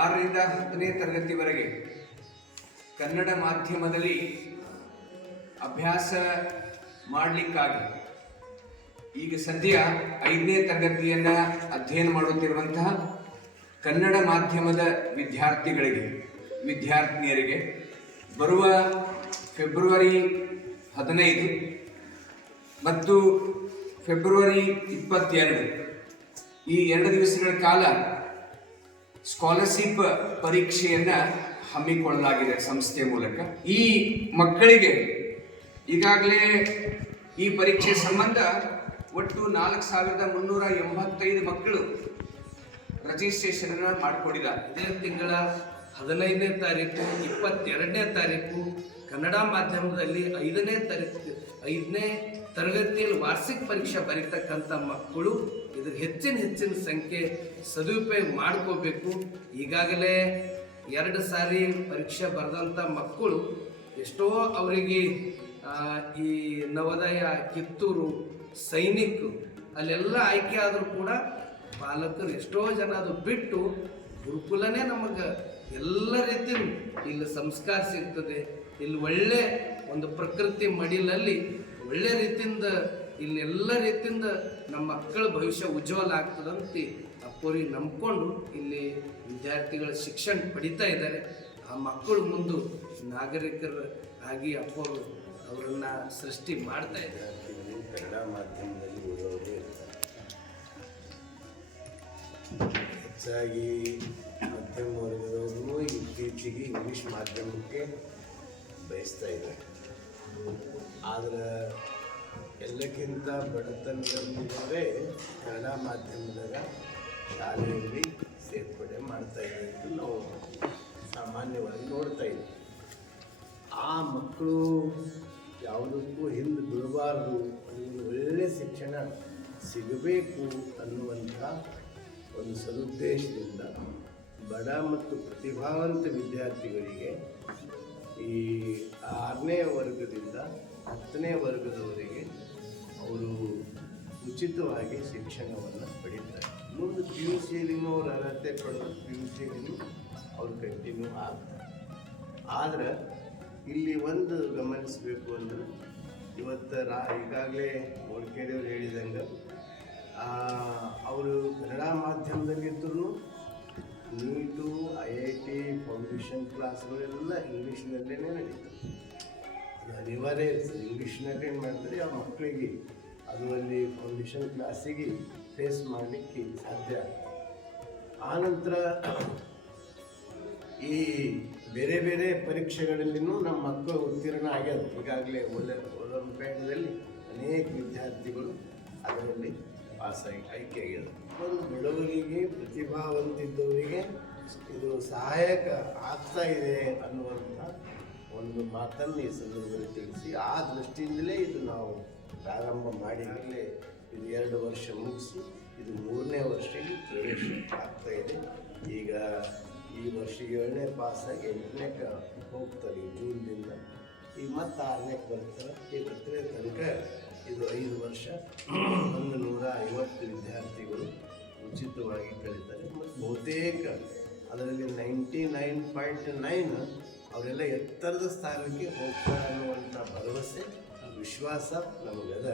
6ರಿಂದ 10ನೇ ತರಗತಿವರೆಗೆ ಕನ್ನಡ ಮಾಧ್ಯಮದಲ್ಲಿ ಅಭ್ಯಾಸ ಮಾಡಲಿಕ್ಕಾಗಿ ಈಗ ಸದ್ಯ 5ನೇ ತರಗತಿಯನ್ನು ಅಧ್ಯಯನ ಮಾಡುತ್ತಿರುವಂತಹ ಕನ್ನಡ ಮಾಧ್ಯಮದ ವಿದ್ಯಾರ್ಥಿನಿಯರಿಗೆ ಬರುವ ಫೆಬ್ರವರಿ 15 ಮತ್ತು ಫೆಬ್ರವರಿ 22 ಈ 2 ದಿವಸಗಳ ಕಾಲ ಸ್ಕಾಲರ್ಶಿಪ್ ಪರೀಕ್ಷೆಯನ್ನು ಹಮ್ಮಿಕೊಳ್ಳಲಾಗಿದೆ ಸಂಸ್ಥೆಯ ಮೂಲಕ. ಈ ಮಕ್ಕಳಿಗೆ ಈಗಾಗಲೇ ಈ ಪರೀಕ್ಷೆ ಸಂಬಂಧ ಒಟ್ಟು 4,385 ಮಕ್ಕಳು ರಿಜಿಸ್ಟ್ರೇಷನ್ ಮಾಡಿಕೊಂಡಿದ್ದಾರೆ. ಇದೇ ತಿಂಗಳ 15ನೇ ತಾರೀಕು 22ನೇ ತಾರೀಕು ಕನ್ನಡ ಮಾಧ್ಯಮದಲ್ಲಿ 5ನೇ ತರಗತಿಯಲ್ಲಿ ವಾರ್ಷಿಕ ಪರೀಕ್ಷೆ ಬರೀತಕ್ಕಂಥ ಮಕ್ಕಳು ಇದ್ರ ಹೆಚ್ಚಿನ ಸಂಖ್ಯೆ ಸದುಪಯೋಗ ಮಾಡ್ಕೋಬೇಕು. ಈಗಾಗಲೇ 2 ಸಾರಿ ಪರೀಕ್ಷೆ ಬರೆದಂಥ ಮಕ್ಕಳು ಎಷ್ಟೋ ಅವರಿಗೆ ಈ ನವೋದಯ, ಕಿತ್ತೂರು, ಸೈನಿಕ್ ಅಲ್ಲೆಲ್ಲ ಆಯ್ಕೆ ಆದರೂ ಕೂಡ ಪಾಲಕರು ಎಷ್ಟೋ ಜನ ಅದು ಬಿಟ್ಟು ಗುರುಕುಲನೇ ನಮಗೆ ಎಲ್ಲ ರೀತಿ ಇಲ್ಲಿ ಸಂಸ್ಕಾರ ಸಿಗ್ತದೆ, ಇಲ್ಲಿ ಒಳ್ಳೆ ಒಂದು ಪ್ರಕೃತಿ ಮಡಿಲಲ್ಲಿ ಒಳ್ಳೆ ರೀತಿಯಿಂದ ಇಲ್ಲೆಲ್ಲ ರೀತಿಯಿಂದ ನಮ್ಮ ಮಕ್ಕಳ ಭವಿಷ್ಯ ಉಜ್ವಲ ಆಗ್ತದಂತ ಅಪ್ಪೋರಿಗೆ ನಂಬ್ಕೊಂಡು ಇಲ್ಲಿ ವಿದ್ಯಾರ್ಥಿಗಳ ಶಿಕ್ಷಣ ಪಡಿತಾ ಇದ್ದಾರೆ. ಆ ಮಕ್ಕಳು ಮುಂದೆ ನಾಗರಿಕರ ಆಗಿ ಅಪ್ಪೋರು ಅವರನ್ನು ಸೃಷ್ಟಿ ಮಾಡ್ತಾ ಇದ್ದಾರೆ. ಕನ್ನಡ ಮಾಧ್ಯಮದಲ್ಲಿ ಓದೋರೇ ಇರ್ತಾರೆ. ಹೆಚ್ಚಾಗಿ ಮಧ್ಯಮ ವರ್ಗದವರು ಇತ್ತೀಚೆಗೆ ಇಂಗ್ಲೀಷ್ ಮಾಧ್ಯಮಕ್ಕೆ ಬಯಸ್ತಾ ಇದ್ದಾರೆ. ಆದರೆ ಎಲ್ಲಕ್ಕಿಂತ ಬಡತನದಲ್ಲಿದ್ದರೆ ಕನ್ನಡ ಮಾಧ್ಯಮದಾಗ ಶಾಲೆಯಲ್ಲಿ ಸೇರ್ಪಡೆ ಮಾಡ್ತಾ ಇದ್ದಾರೆ ಅಂತ ನಾವು ಸಾಮಾನ್ಯವಾಗಿ ನೋಡ್ತಾ ಇದ್ದೀವಿ. ಆ ಮಕ್ಕಳು ಯಾವುದಕ್ಕೂ ಹಿಂದೆ ಬೀಳಬಾರ್ದು, ಒಳ್ಳೆಯ ಶಿಕ್ಷಣ ಸಿಗಬೇಕು ಅನ್ನುವಂಥ ಒಂದು ಸದುದ್ದೇಶದಿಂದ ಬಡ ಮತ್ತು ಪ್ರತಿಭಾವಂತ ವಿದ್ಯಾರ್ಥಿಗಳಿಗೆ ಈ 6ನೇ ವರ್ಗದಿಂದ 10ನೇ ವರ್ಗದವರೆಗೆ ಅವರು ಉಚಿತವಾಗಿ ಶಿಕ್ಷಣವನ್ನು ಪಡೀತಾರೆ. ಮುಂದೆ PUCಯಲ್ಲಿನೂ ಅವ್ರು ಅರ್ಹತೆ ಪಡೆದು PUCಯಲ್ಲಿನೂ ಅವ್ರು ಕಂಟಿನ್ಯೂ ಆಗ್ತಾರೆ. ಆದರೆ ಇಲ್ಲಿ ಒಂದು ಗಮನಿಸಬೇಕು ಅಂದರೆ ಇವತ್ತು ಈಗಾಗಲೇ ಮೋಡ್ಕೇರಿಯವರು ಹೇಳಿದಂಗೆ ಅವರು ಕನ್ನಡ ಮಾಧ್ಯಮದಲ್ಲಿದ್ದರೂ ನೀಟು, IIT, ಫೌಂಡೇಶನ್ ಕ್ಲಾಸ್ಗಳೆಲ್ಲ ಇಂಗ್ಲೀಷ್ನಲ್ಲೇ ನಡೀತದೆ. ಅದು ಅನಿವಾರ್ಯ ಇರ್ತದೆ. ಇಂಗ್ಲೀಷ್ನಲ್ಲೇ ಮಾಡಿದ್ರೆ ಆ ಮಕ್ಕಳಿಗೆ ಅದು ಅಲ್ಲಿ ಫೌಂಡೇಶನ್ ಕ್ಲಾಸಿಗೆ ಫೇಸ್ ಮಾಡಲಿಕ್ಕೆ ಸಾಧ್ಯ. ಆನಂತರ ಈ ಬೇರೆ ಬೇರೆ ಪರೀಕ್ಷೆಗಳಲ್ಲಿನೂ ನಮ್ಮ ಮಕ್ಕಳು ಉತ್ತೀರ್ಣ ಆಗ್ಯದ. ಈಗಾಗಲೇ ಒಲಿಂಪಿಯಾಡದಲ್ಲಿ ಅನೇಕ ವಿದ್ಯಾರ್ಥಿಗಳು ಅದರಲ್ಲಿ ಪಾಸಾಗಿ ಆಯ್ಕೆ ಆಗ್ಯದ. ಒಂದು ಬಡವರಿಗೆ, ಪ್ರತಿಭಾವಂತಿದ್ದವರಿಗೆ ಇದು ಸಹಾಯಕ ಆಗ್ತಾ ಇದೆ ಅನ್ನುವಂಥ ಒಂದು ಮಾತನ್ನು ಈ ಸಂದರ್ಭದಲ್ಲಿ ತಿಳಿಸಿ, ಆ ದೃಷ್ಟಿಯಿಂದಲೇ ಇದು ನಾವು ಪ್ರಾರಂಭ ಮಾಡಿರಲೇ ಇದು 2 ವರ್ಷ ಮುಗಿಸಿ ಇದು 3ನೇ ವರ್ಷಕ್ಕೆ ಪ್ರವೇಶ ಆಗ್ತಾ ಇದೆ. ಈಗ ಈ ವರ್ಷ 7ನೇ ಪಾಸಾಗಿ 8ನೇ ಹೋಗ್ತಾರೆ ಈ ಜೂನ್ದಿಂದ. ಈಗ ಮತ್ತೆ 6ನೇಕ್ಕೆ ಬರ್ತಾರೆ. ಈ 10ನೇ ತನಕ ಇದು 5 ವರ್ಷ 150 ವಿದ್ಯಾರ್ಥಿಗಳು ಉಚಿತವಾಗಿ ಕಳೀತಾರೆ. ಮತ್ತು ಬಹುತೇಕ ಅದರಲ್ಲಿ 99.9 ಅವರೆಲ್ಲ ಎತ್ತರದ ಸ್ಥಾನಕ್ಕೆ ಹೋಗ್ತಾರೆ ಅನ್ನುವಂಥ ಭರವಸೆ, ವಿಶ್ವಾಸ ನಮಗದ.